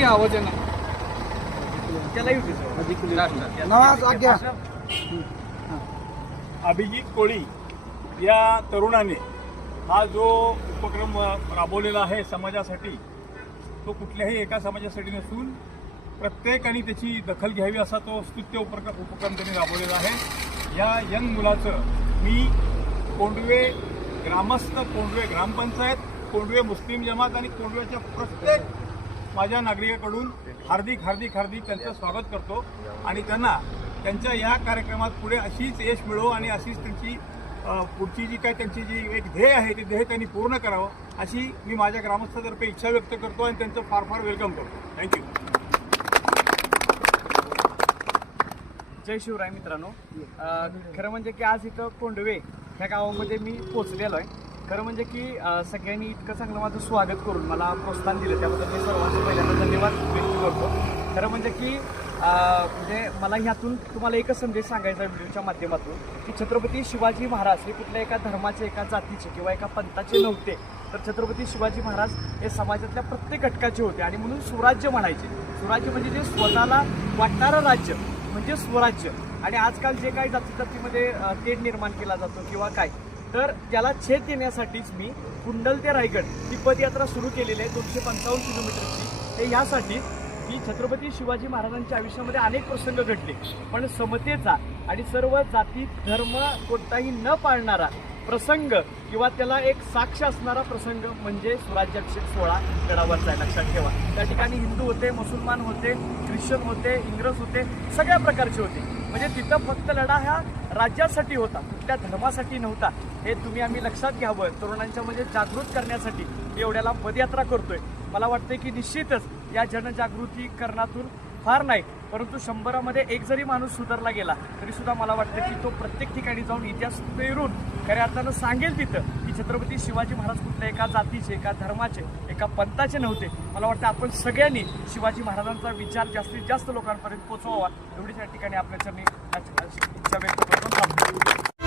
की आवाज आहे ना अभिजित कोळी या तरुणाने हा जो उपक्रम राबवलेला आहे समाजासाठी, तो कुठल्याही एका समाजासाठी नसून प्रत्येकाने त्याची दखल घ्यावी असा तो स्तुत्य उपक्रम त्यांनी राबवलेला आहे. या यंग मुलाचं मी कोंडवे ग्रामस्थ, कोंडवे ग्रामपंचायत, कोंडवे मुस्लिम जमात आणि कोंडव्याच्या प्रत्येक माझ्या नागरिकाकडून हार्दिक हार्दिक हार्दिक त्यांचं स्वागत करतो आणि त्यांना त्यांच्या या कार्यक्रमात पुढे अशीच यश मिळो आणि अशीच त्यांची पुढची जी काय त्यांची जी एक ध्येय आहे ते ध्येय त्यांनी पूर्ण करावं अशी मी माझ्या ग्रामस्थातर्फे इच्छा व्यक्त करतो आणि त्यांचं फार फार वेलकम करतो. थँक्यू. जय शिवराय मित्रांनो. खरं म्हणजे की आज इथं कोंडवे ह्या गावामध्ये मी पोचलेलो आहे. खरं म्हणजे की सगळ्यांनी इतकं चांगलं माझं स्वागत करून मला प्रोत्साहन दिलं त्याबद्दल मी सर्वांचं पहिल्यांदा धन्यवाद व्यक्त करतो. खरं म्हणजे की म्हणजे मला ह्यातून तुम्हाला एकच संदेश सांगायचा आहे व्हिडिओच्या माध्यमातून की छत्रपती शिवाजी महाराज हे कुठल्या एका धर्माचे, एका जातीचे किंवा एका पंथाचे नव्हते, तर छत्रपती शिवाजी महाराज हे समाजातल्या प्रत्येक घटकाचे होते आणि म्हणून स्वराज्य म्हणायचे. स्वराज्य म्हणजे जे स्वतःला वाटणारं राज्य म्हणजे स्वराज्य. आणि आजकाल जे काही जातीमध्ये तेढ निर्माण केला जातो किंवा काय, तर त्याला छेद देण्यासाठीच मी कुंडल ते रायगड ही पदयात्रा सुरू केलेली आहे 255 किलोमीटरची. ते यासाठी की छत्रपती शिवाजी महाराजांच्या आयुष्यामध्ये अनेक प्रसंग घडले, पण समतेचा आणि सर्व जाती धर्म कोणताही न पाळणारा प्रसंग किंवा त्याला एक साक्ष असणारा प्रसंग म्हणजे स्वराज्याभिषेक सोहळा गडावरचा आहे. लक्षात ठेवा, त्या ठिकाणी हिंदू होते, मुसलमान होते, ख्रिश्चन होते, इंग्रज होते, सगळ्या प्रकारचे होते. म्हणजे तिथं फक्त लढा हा राज्यासाठी होता, कुठल्या धर्मासाठी नव्हता. हे तुम्ही आम्ही लक्षात घ्यावं. तरुणांच्या मध्ये जागृत करण्यासाठी मी एवढ्याला पदयात्रा करतोय. मला वाटतंय की निश्चितच या जनजागृतीकरणातून फार नाही परंतु 100मध्ये एक जरी माणूस सुधारला गेला तरी सुद्धा मला वाटतं की तो प्रत्येक ठिकाणी जाऊन इतिहास पेरून खऱ्या अर्थानं सांगेल तिथं की छत्रपती शिवाजी महाराज कुठल्या एका जातीचे, एका धर्माचे, एका पंथाचे नव्हते. मला वाटतं आपण सगळ्यांनी शिवाजी महाराजांचा विचार जास्तीत जास्त लोकांपर्यंत पोहोचवावा एवढीच या ठिकाणी आपल्याच्या मी इच्छा व्यक्त करतो.